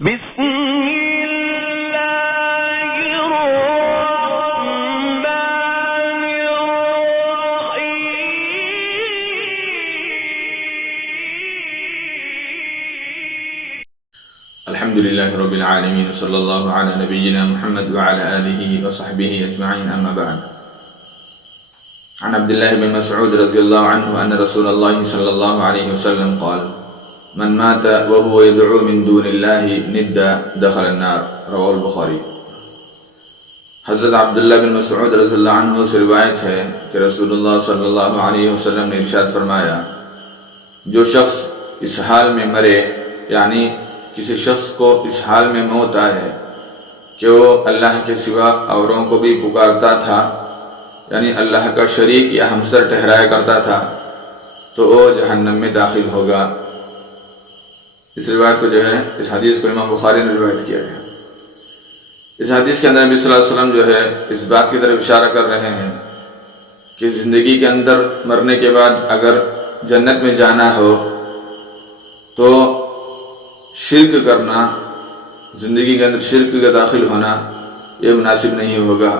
بسم اللہ الرحمن الرحیم الحمدللہ رب العالمین صلی اللہ علی نبینا محمد وعلی آلہ وصحبہ اجمعین اما بعد عن عبداللہ بن مسعود رضی اللہ عنہ ان رسول اللہ صلی اللہ علیہ وسلم قال من مات وهو يدعو من دون اللہ ندا دخل النار رواه البخاری۔ حضرت عبداللہ بن مسعود رضی اللہ عنہ سے روایت ہے کہ رسول اللہ صلی اللہ علیہ وسلم نے ارشاد فرمایا، جو شخص اس حال میں مرے، یعنی کسی شخص کو اس حال میں موت آئے کہ وہ اللہ کے سوا اوروں کو بھی پکارتا تھا، یعنی اللہ کا شریک یا ہمسر ٹھہرایا کرتا تھا، تو وہ جہنم میں داخل ہوگا۔ اس روایت کو اس حدیث کو امام بخاری نے روایت کیا ہے۔ اس حدیث کے اندر نبی صلی اللہ علیہ وسلم اس بات کی طرف اشارہ کر رہے ہیں کہ زندگی کے اندر مرنے کے بعد اگر جنت میں جانا ہو تو شرک کرنا، زندگی کے اندر شرک کا داخل ہونا یہ مناسب نہیں ہوگا۔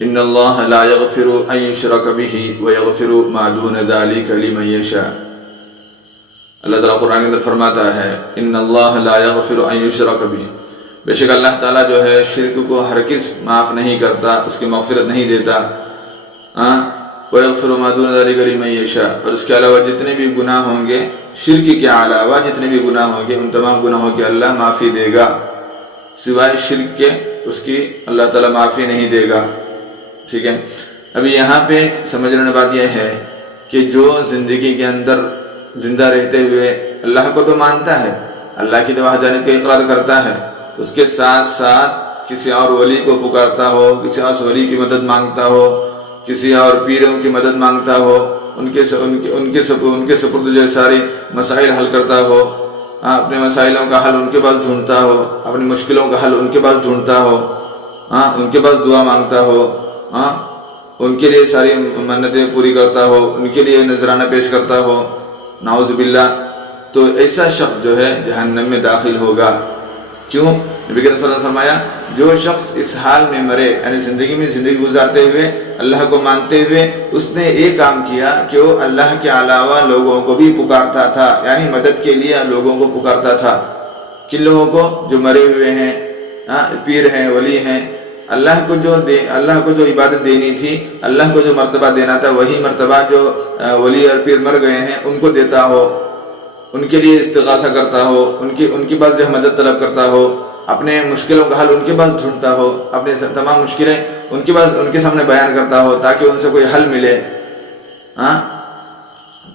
ان اللہ لا یغفر ان یشرک بہ ویغفر ما دون ذلک لمن یشاء۔ اللہ تعالیٰ قرآن کے اندر فرماتا ہے ان اللہ لا یغفر ان یشرک بہ، بے شک اللہ تعالیٰ شرک کو ہرگز معاف نہیں کرتا، اس کی مغفرت نہیں دیتا۔ وَيَغْفِرُ مَا دُونَ ذَلِكَ لِمَن يَشَاءُ، اور اس کے علاوہ جتنے بھی گناہ ہوں گے، شرک کے علاوہ جتنے بھی گناہ ہوں گے، ان تمام گناہوں کی اللہ معافی دے گا، سوائے شرک کے اس کی اللہ تعالیٰ معافی نہیں دے گا۔ ٹھیک ہے، ابھی یہاں پہ سمجھنے والی بات یہ ہے کہ جو زندگی کے اندر زندہ رہتے ہوئے اللہ کو تو مانتا ہے، اللہ کی تو وحدانیت کا اقرار کرتا ہے، اس کے ساتھ ساتھ کسی اور ولی کو پکارتا ہو، کسی اور ولی کی مدد مانگتا ہو، کسی اور پیروں کی مدد مانگتا ہو، ان کے سپرد سارے مسائل حل کرتا ہو، اپنے مسائلوں کا حل ان کے پاس ڈھونڈتا ہو، اپنی مشکلوں کا حل ان کے پاس ڈھونڈتا ہو، ان کے پاس دعا مانگتا ہو، ان کے لیے ساری منتیں پوری کرتا ہو، ان کے لیے نذرانہ پیش کرتا ہو، نعوذ باللہ، تو ایسا شخص جہنم میں داخل ہوگا۔ کیوں؟ نبی کریم صلی اللہ علیہ وسلم نے فرمایا جو شخص اس حال میں مرے، یعنی زندگی گزارتے ہوئے اللہ کو مانتے ہوئے اس نے ایک کام کیا کہ وہ اللہ کے علاوہ لوگوں کو بھی پکارتا تھا، یعنی مدد کے لیے لوگوں کو پکارتا تھا۔ کن لوگوں کو؟ جو مرے ہوئے ہیں، پیر ہیں، ولی ہیں۔ اللہ کو جو عبادت دینی تھی، اللہ کو جو مرتبہ دینا تھا، وہی مرتبہ جو ولی اور پیر مر گئے ہیں ان کو دیتا ہو، ان کے لیے استغاثہ کرتا ہو، ان کے پاس مدد طلب کرتا ہو، اپنے مشکلوں کا حل ان کے پاس ڈھونڈتا ہو، اپنے تمام مشکلیں ان کے سامنے بیان کرتا ہو تاکہ ان سے کوئی حل ملے،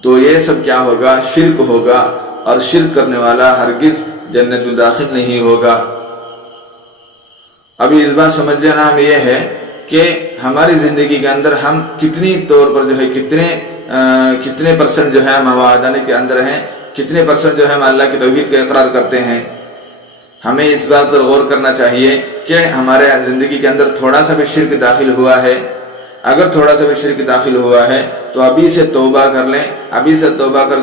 تو یہ سب کیا ہوگا؟ شرک ہوگا، اور شرک کرنے والا ہرگز جنت میں داخل نہیں ہوگا۔ ابھی اس بات سمجھ لینا ہم یہ ہے کہ ہماری زندگی کے اندر ہم کتنی طور پر کتنے پرسنٹ ہم وحدانیت کے اندر ہیں، کتنے پرسنٹ ہم اللہ کی توحید کا اقرار کرتے ہیں۔ ہمیں اس بات پر غور کرنا چاہیے کہ ہمارے زندگی کے اندر تھوڑا سا بھی شرک داخل ہوا ہے۔ اگر تھوڑا سا بھی شرک داخل ہوا ہے تو ابھی سے توبہ کر لیں، ابھی سے توبہ کر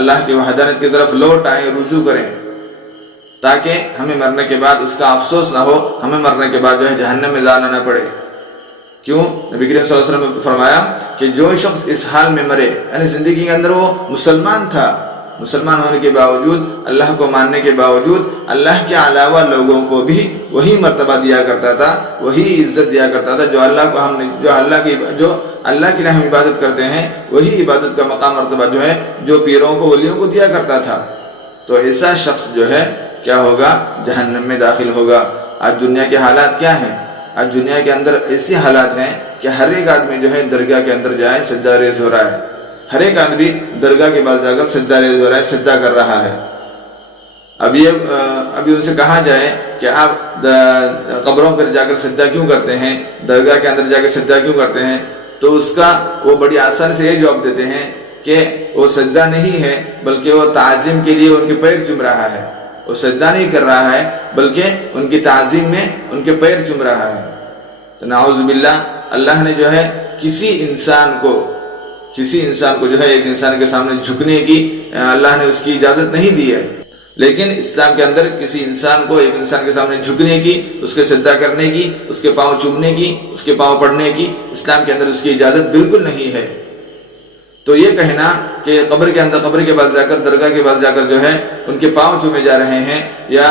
اللہ کی وحدانیت کی طرف لوٹ آئیں، رجوع کریں، تاکہ ہمیں مرنے کے بعد اس کا افسوس نہ ہو، ہمیں مرنے کے بعد جہنم میں جانا نہ پڑے۔ کیوں؟ نبی کریم صلی اللہ علیہ وسلم نے فرمایا کہ جو شخص اس حال میں مرے، یعنی زندگی کے اندر وہ مسلمان تھا، مسلمان ہونے کے باوجود، اللہ کو ماننے کے باوجود اللہ کے علاوہ لوگوں کو بھی وہی مرتبہ دیا کرتا تھا، وہی عزت دیا کرتا تھا جو اللہ کے لیے ہم عبادت کرتے ہیں، وہی عبادت کا مقام مرتبہ جو پیروں کو، ولیوں کو دیا کرتا تھا۔ تو ایسا شخص کیا ہوگا؟ جہنم میں داخل ہوگا۔ آج دنیا کے حالات کیا ہیں؟ آج دنیا کے اندر ایسی حالات ہیں کہ ہر ایک آدمی درگاہ کے اندر جائے سجدہ ریز ہو رہا ہے، ہر ایک آدمی درگاہ کے پاس جا کر سجدہ ریز ہو رہا ہے، سجدہ کر رہا ہے۔ ابھی ان سے کہا جائے کہ آپ قبروں پر جا کر سجدہ کیوں کرتے ہیں، درگاہ کے اندر جا کر سجدہ کیوں کرتے ہیں، تو اس کا وہ بڑی آسانی سے یہ جواب دیتے ہیں کہ وہ سجدہ نہیں ہے بلکہ وہ تعظیم کے لیے ان کے پیر چوم رہا ہے، وہ سجدہ نہیں کر رہا ہے بلکہ ان کی تعظیم میں ان کے پیر چوم رہا ہے۔ تو نعوذ باللہ، اللہ نے کسی انسان کو ایک انسان کے سامنے جھکنے کی اللہ نے اس کی اجازت نہیں دی ہے، لیکن اسلام کے اندر کسی انسان کو ایک انسان کے سامنے جھکنے کی، اس کے سجدہ کرنے کی، اس کے پاؤں چومنے کی، اس کے پاؤں پڑنے کی اسلام کے اندر اس کی اجازت بالکل نہیں ہے۔ تو یہ کہنا کہ قبر کے اندر، قبر کے پاس جا کر، درگاہ کے پاس جا کر جو ہے ان کے پاؤں چومے جا رہے ہیں یا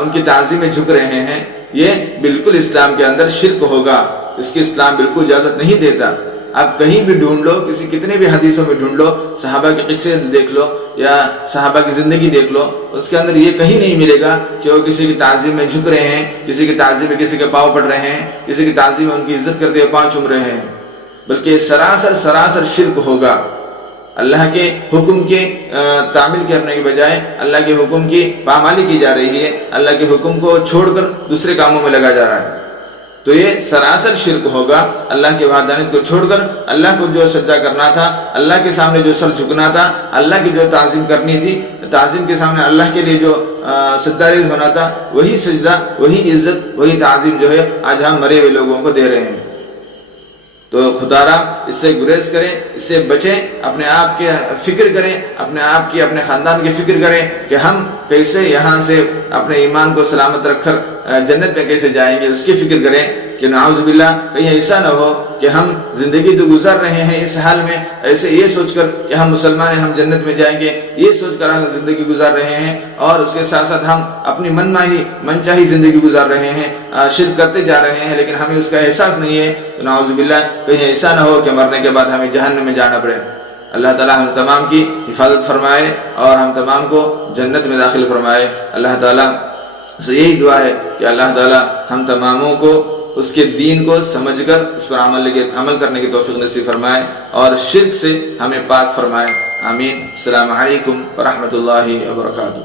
ان کی تعظیم میں جھک رہے ہیں، یہ بالکل اسلام کے اندر شرک ہوگا، اس کی اسلام بالکل اجازت نہیں دیتا۔ آپ کہیں بھی ڈھونڈ لو، کسی کتنے بھی حدیثوں میں ڈھونڈ لو، صحابہ کے قصے دیکھ لو یا صحابہ کی زندگی دیکھ لو، اس کے اندر یہ کہیں نہیں ملے گا کہ وہ کسی کی تعظیم میں جھک رہے ہیں، کسی کی تعظیم میں کسی کے پاؤں پڑ رہے ہیں، کسی کی تعظیم میں ان کی عزت کرتے ہوئے پاؤں چوم رہے ہیں، بلکہ یہ سراسر شرک ہوگا۔ اللہ کے حکم کے تعمیل کرنے کے بجائے اللہ کے حکم کی پامالی کی جا رہی ہے، اللہ کے حکم کو چھوڑ کر دوسرے کاموں میں لگا جا رہا ہے، تو یہ سراسر شرک ہوگا۔ اللہ کے وحدانیت کو چھوڑ کر اللہ کو جو سجدہ کرنا تھا، اللہ کے سامنے جو سر جھکنا تھا، اللہ کی جو تعظیم کرنی تھی، تعظیم کے سامنے اللہ کے لیے جو سجدہ ریز ہونا تھا، وہی سجدہ، وہی عزت، وہی تعظیم جو ہے آج ہم مرے ہوئے لوگوں کو دے رہے ہیں۔ تو خدا را اس سے گریز کریں، اس سے بچیں، اپنے آپ کے فکر کریں، اپنے آپ کی، اپنے خاندان کی فکر کریں کہ ہم کیسے یہاں سے اپنے ایمان کو سلامت رکھ کر جنت میں کیسے جائیں گے، اس کی فکر کریں کہ نعوذ باللہ کہیں ایسا نہ ہو کہ ہم زندگی تو گزار رہے ہیں اس حال میں، ایسے یہ سوچ کر کہ ہم مسلمان ہیں، ہم جنت میں جائیں گے، یہ سوچ کر ہم زندگی گزار رہے ہیں، اور اس کے ساتھ ساتھ ہم اپنی من چاہی زندگی گزار رہے ہیں، شرک کرتے جا رہے ہیں، لیکن ہمیں اس کا احساس نہیں ہے۔ تو نعوذ باللہ کہیں ایسا نہ ہو کہ مرنے کے بعد ہمیں جہنم میں جانا پڑے۔ اللہ تعالیٰ ہم تمام کی حفاظت فرمائے اور ہم تمام کو جنت میں داخل فرمائے۔ اللہ تعالیٰ سے یہی دعا ہے کہ اللہ تعالیٰ ہم تماموں کو اس کے دین کو سمجھ کر اس پر عمل کرنے کی توفیق نصیب فرمائے اور شرک سے ہمیں پاک فرمائے۔ آمین۔ السلام علیکم ورحمۃ اللہ وبرکاتہ۔